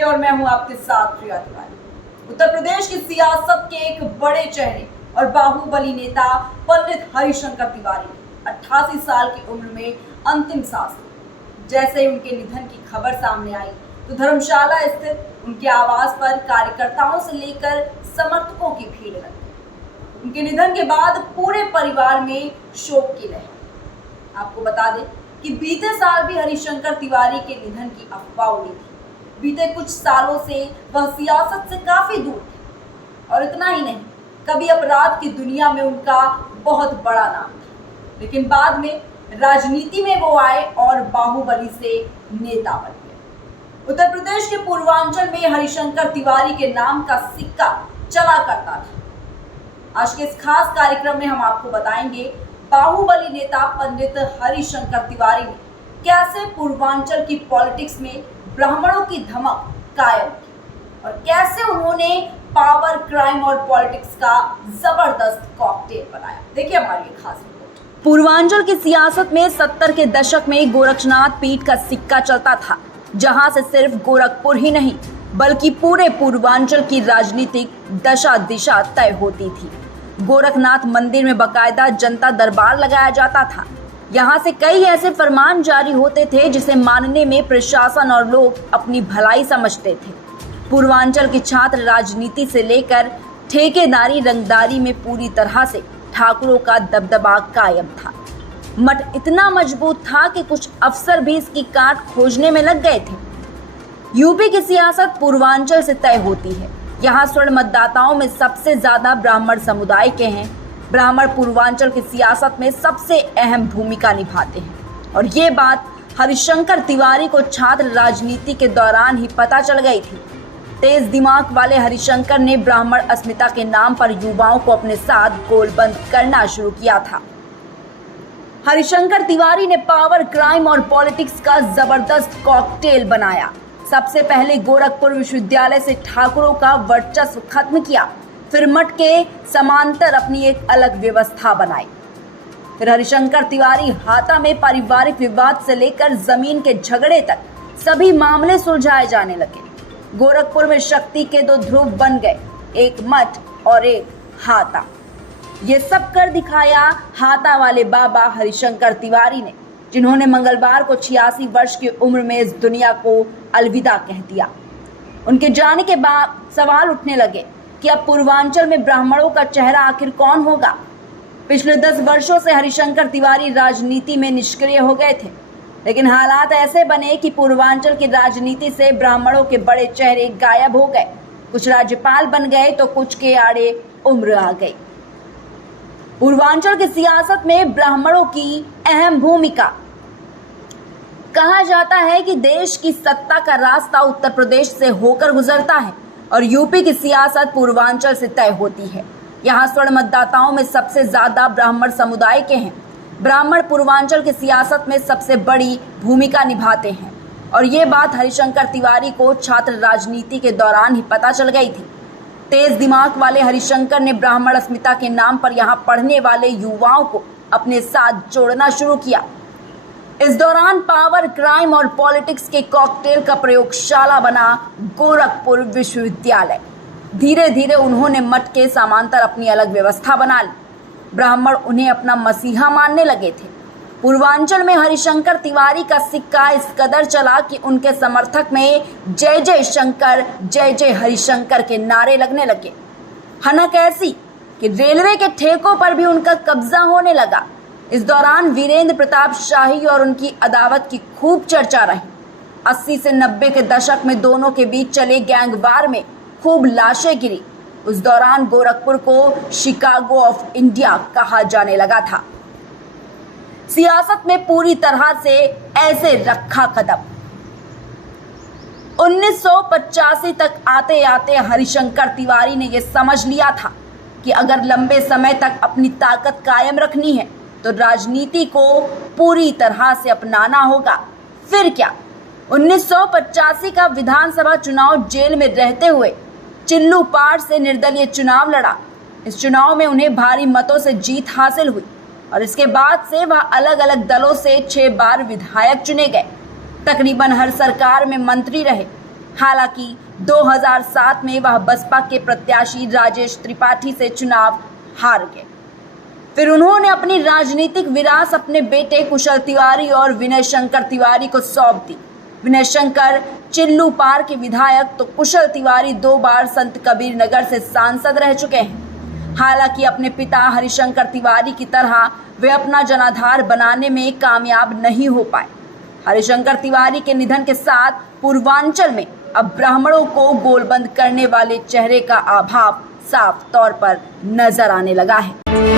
Okay और मैं हूं आपके साथ प्रिया तिवारी। उत्तर प्रदेश की सियासत के एक बड़े चेहरे और बाहुबली नेता पंडित हरिशंकर तिवारी ने 88 साल की उम्र में अंतिम सांस ली। जैसे ही उनके निधन की खबर सामने आई तो धर्मशाला स्थित उनके आवास पर कार्यकर्ताओं से लेकर समर्थकों की भीड़ लग गई। उनके निधन के बाद पूरे परिवार में शोक की लहर। आपको बता दें कि बीते साल भी हरिशंकर तिवारी के निधन की अफवाह उड़ी थी। बीते कुछ सालों से वह सियासत से काफी दूर थे और इतना ही नहीं, कभी अपराध की दुनिया में उनका बहुत बड़ा नाम था, लेकिन बाद में राजनीति में वो आए और बाहुबली से नेता बन गए। उत्तर प्रदेश के पूर्वांचल में हरिशंकर तिवारी के नाम का सिक्का चला करता था। आज के इस खास कार्यक्रम में हम आपको बताएंगे बाहुबली नेता पंडित हरिशंकर तिवारी ने कैसे पूर्वांचल की पॉलिटिक्स में ब्राह्मणों की धमक कायम की और कैसे उन्होंने पावर, क्राइम और पॉलिटिक्स का जबरदस्त कॉकटेल बनाया। देखिए हमारी ये खास रिपोर्ट। पूर्वांचल की सियासत में 70 के दशक में गोरक्षनाथ पीठ का सिक्का चलता था, जहां से सिर्फ गोरखपुर ही नहीं बल्कि पूरे पूर्वांचल की राजनीतिक दशा दिशा तय होती थी। गोरखनाथ मंदिर में बकायदा जनता दरबार लगाया जाता था। यहाँ से कई ऐसे फरमान जारी होते थे जिसे मानने में प्रशासन और लोग अपनी भलाई समझते थे। पूर्वांचल के छात्र राजनीति से लेकर ठेकेदारी रंगदारी में पूरी तरह से ठाकुरों का दबदबा कायम था। मठ इतना मजबूत था कि कुछ अफसर भी इसकी काट खोजने में लग गए थे। यूपी की सियासत पूर्वांचल से तय होती है। यहाँ स्वर्ण मतदाताओं में सबसे ज्यादा ब्राह्मण समुदाय के हैं। ब्राह्मण पूर्वांचल की सियासत में सबसे अहम भूमिका निभाते हैं और ये बात हरिशंकर तिवारी को छात्र राजनीति के दौरान ही पता चल गई थी। तेज दिमाग वाले हरिशंकर ने ब्राह्मण अस्मिता के नाम पर युवाओं को अपने साथ गोलबंद करना शुरू किया था। हरिशंकर तिवारी ने पावर, क्राइम और पॉलिटिक्स का जबरदस्त कॉकटेल बनाया। सबसे पहले गोरखपुर विश्वविद्यालय से ठाकुरों का वर्चस्व खत्म किया, फिर मठ के समांतर अपनी एक अलग व्यवस्था बनाई। फिर हरिशंकर तिवारी हाता में पारिवारिक विवाद से लेकर जमीन के झगड़े तक सभी मामले सुलझाए जाने लगे। गोरखपुर में शक्ति के दो ध्रुव बन गए, एक मठ और एक हाता। ये सब कर दिखाया हाता वाले बाबा हरिशंकर तिवारी ने, जिन्होंने मंगलवार को 86 वर्ष की उम्र में इस दुनिया को अलविदा कह दिया। उनके जाने के बाद सवाल उठने लगे कि अब पूर्वांचल में ब्राह्मणों का चेहरा आखिर कौन होगा। पिछले 10 वर्षों से हरिशंकर तिवारी राजनीति में निष्क्रिय हो गए थे, लेकिन हालात ऐसे बने कि पूर्वांचल की राजनीति से ब्राह्मणों के बड़े चेहरे गायब हो गए। कुछ राज्यपाल बन गए तो कुछ के आड़े उम्र आ गई। पूर्वांचल की सियासत में ब्राह्मणों की अहम भूमिका। कहा जाता है कि देश की सत्ता का रास्ता उत्तर प्रदेश से होकर गुजरता है और यूपी की सियासत पूर्वांचल से तय होती है। यहाँ स्वर्ण मतदाताओं में सबसे ज्यादा ब्राह्मण समुदाय के हैं। ब्राह्मण पूर्वांचल की सियासत में सबसे बड़ी भूमिका निभाते हैं और ये बात हरिशंकर तिवारी को छात्र राजनीति के दौरान ही पता चल गई थी। तेज दिमाग वाले हरिशंकर ने ब्राह्मण अस्मिता के नाम पर यहाँ पढ़ने वाले युवाओं को अपने साथ जोड़ना शुरू किया। इस दौरान पावर, क्राइम और पॉलिटिक्स के कॉकटेल का प्रयोगशाला बना गोरखपुर विश्वविद्यालय। धीरे धीरे उन्होंने मठ के समांतर अपनी अलग व्यवस्था बना ली। ब्राह्मण उन्हें अपना मसीहा मानने लगे थे। पूर्वांचल में हरिशंकर तिवारी का सिक्का इस कदर चला कि उनके समर्थक में जय जय शंकर, जय जय हरिशंकर के नारे लगने लगे। हनक ऐसी कि रेलवे के ठेकों पर भी उनका कब्जा होने लगा। इस दौरान वीरेंद्र प्रताप शाही और उनकी अदावत की खूब चर्चा रही। 80 से 90 के दशक में दोनों के बीच चले गैंगवार में खूब लाशें गिरी। उस दौरान गोरखपुर को शिकागो ऑफ इंडिया कहा जाने लगा था। सियासत में पूरी तरह से ऐसे रखा कदम। 1985 तक आते आते हरिशंकर तिवारी ने यह समझ लिया था कि अगर लंबे समय तक अपनी ताकत कायम रखनी है तो राजनीति को पूरी तरह से अपनाना होगा। फिर क्या, 1985 का विधानसभा चुनाव जेल में रहते हुए चिल्लू पार से निर्दलीय चुनाव लड़ा। इस चुनाव में उन्हें भारी मतों से जीत हासिल हुई और इसके बाद से वह अलग अलग दलों से 6 बार विधायक चुने गए। तकरीबन हर सरकार में मंत्री रहे। हालांकि 2007 में वह बसपा के प्रत्याशी राजेश त्रिपाठी से चुनाव हार गए। फिर उन्होंने अपनी राजनीतिक विरासत अपने बेटे कुशल तिवारी और विनय शंकर तिवारी को सौंप दी। विनय शंकर चिल्लूपार के विधायक तो कुशल तिवारी 2 बार संत कबीर नगर से सांसद रह चुके हैं। हालांकि अपने पिता हरिशंकर तिवारी की तरह वे अपना जनाधार बनाने में कामयाब नहीं हो पाए। हरिशंकर तिवारी के निधन के साथ पूर्वांचल में अब ब्राह्मणों को गोलबंद करने वाले चेहरे का अभाव साफ तौर पर नजर आने लगा है।